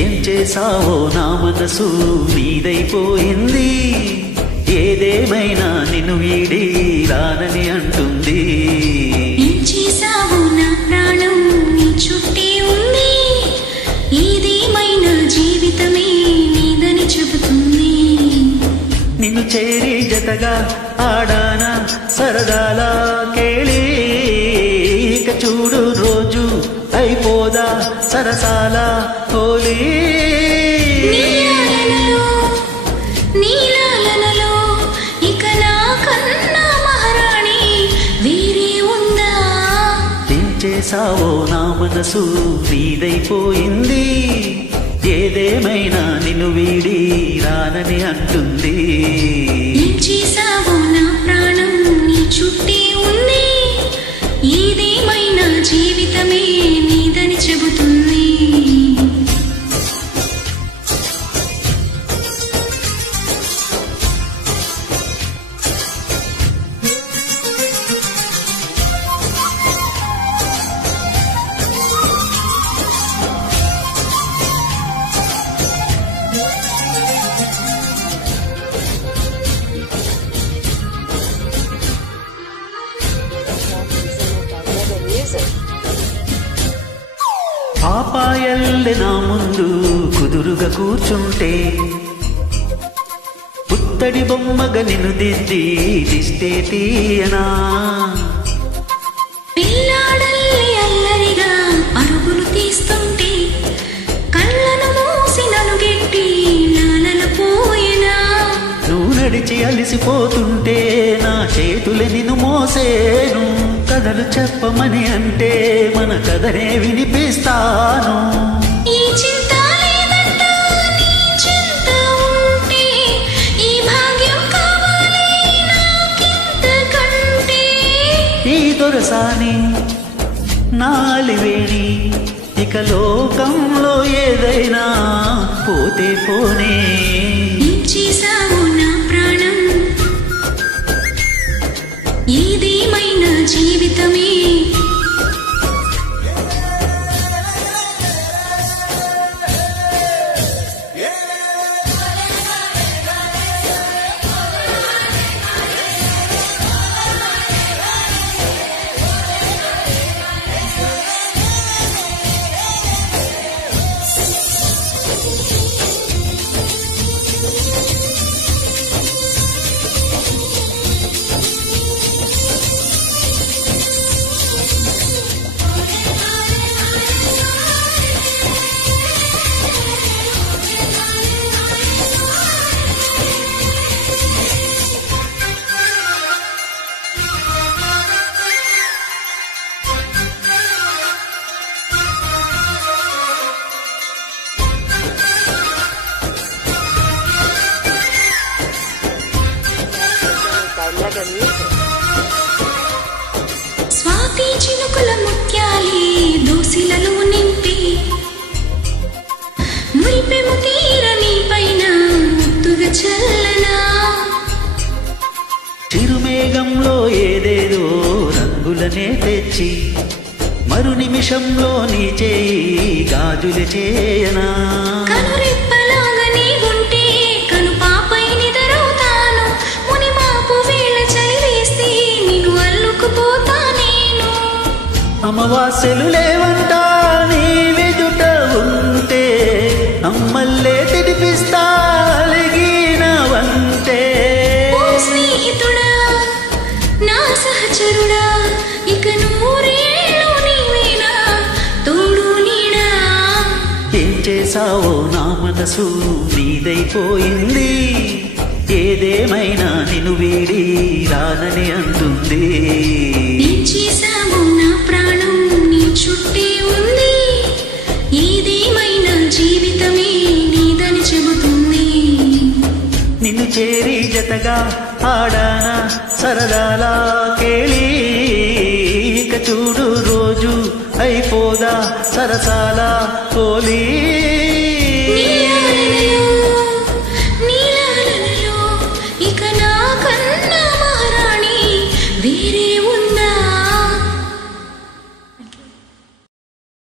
ఏం చేసావో నా మనసు నీదైపోయింది, ఏదేమైనా నిన్ను వీడి రానని అంటుంది. ఏం చేసావో నా ప్రాణం నీ చుట్టే ఉంది, ఏదేమైనా జీవితమే నీదని చెబుతుంది. నిన్ను చేరి జతగా ఆడానా సరదాల కేళి, ఇక చూడు రోజు అయిపోదా సరసాల హోలీ. నీలాలనలో ఇక నా కన్నా మహారాణి వేరే ఉందా? ఏం చేసావో నా మనసు నీదైపోయింది, ఏదేమైనా నిన్ను వీడి రానని అంటుంది. ఏం చేసావో నా ప్రాణం నీ చుట్టే ఉంది, ఏదేమైనా జీవితమే నీదని చెబుతుంది. పాపాయల్లె నా ముందు కుదురుగా కూర్చుంటే, పుత్తడి బొమ్మగా నిన్ను దిద్ది దిష్టే తీయనా. పిల్లాడల్లి అల్లరిగా పరుగులు తీస్తుంటే, కళ్ళను మూసి నన్ను గెట్టి లాలల పోయేనా. నువ్వు నడిచి అలిసిపోతుంటే నా చేతులే నిన్ను మోసేను, కథలు చెప్పమని అంటే మన కథనే వినిపిస్తాను. ఈ చింత లేదంట నీ చింత ఉంటే, ఈ భాగ్యం కావాలి నాకింతకంటే. ఈ దొరసాని నాలివేణి ఇక లోకంలో ఏదైనా పోతే పోనే. ఏం చేసావో నా ప్రాణం, ఏదేమైనా జీవితమే. స్వాతి చినుకుల ముత్యాలే దోసిలలో నింపి, మురిపెము తీరని పైన ముద్దుగా చల్లనా. చిరుమేఘంలో ఏదేదో రంగులనే తెచ్చి, మరు నిమిషంలో నీ చేయి గాజులు చేయనా. కనురెప్పలాగా నీ ఉంటే కను పాపై నిదరవుతాను, ముని మాపు వేళ చలి వేస్తే నిన్ను అల్లుకుపోతా నేను. అమావాస్యలు లేవంట నీ వెదుట ఉంటే, అమ్మల్లే తినిపిస్తా అలిగినవంటే. ఓ స్నేహితుడా నా సహచరుడా, ఇక నూరేళ్ళు నీవేనా తోడు నీడా. ఏం చేసావో నా మనసు నీదైపోయింది, ఏదేమైనా నిన్ను వీడి రానని అంటుంది. ఏం చేసావో నా ప్రాణం నీ చుట్టే ఉంది, ఏదేమైనా జీవితమే నీదని చెబుతుంది. నిన్ను చేరి జతగా ఆడానా సరదాల కేళి, ఇక చూడు రోజు అయిపోదా సరసాల హోలీ.